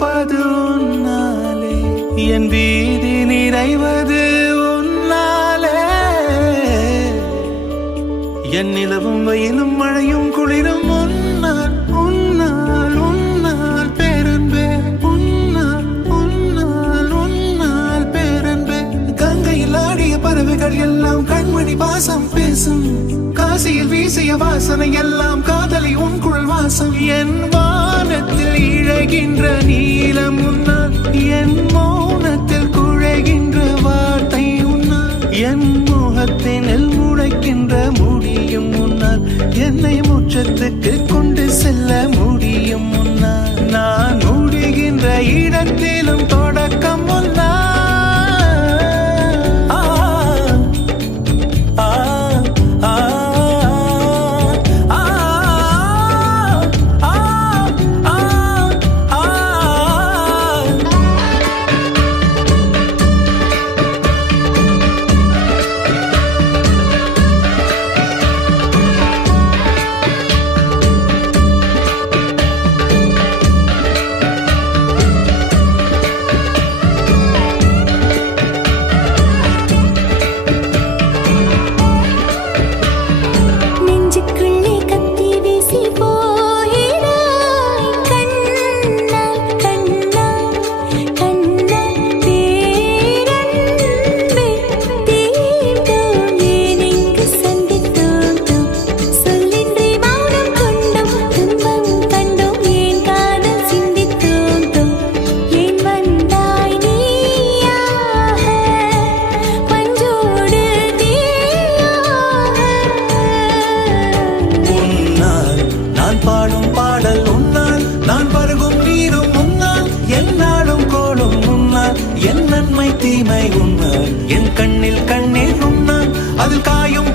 பிறப்பது உன்னாலே, என் வீதி நிறைவது உன்னாலே. என் நிலவும் வெயிலும் மழையும் குளிரும் உன்னால், உன்னால், உன்னால் பேரன்பே. உன்னால், உன்னால், உன்னால் பேரன்பே. கங்கையில் ஆடிய பறவைகள் எல்லாம் கண்மணி பாசம் பேசும். காசியில் வீசிய வாசனை எல்லாம் காதலி உன் குழல் வாசம். என் வானத்தில் இழகின்ற நீலம் உன்னால், என் மௌனத்தில் குழைகின்ற வார்த்தை உன்னால், என் முகத்தினில் முளைக்கின்ற முடியும் முன்னால், என்னை முற்றத்துக்கு கொண்டு செல்ல முடியும் முன்னால். நான் முடிகின்ற இடத்திலும் தொடக்கம் முன்னால். பாடும் பாடல் உன்னால், நான் பருகும் நீரும் உன்னால், என்னாலும் கோலும் உன்னால், என் நன்மை தீமை உன்னால், என் கண்ணில் கண்ணீர் உன்னால், அதில் காயும்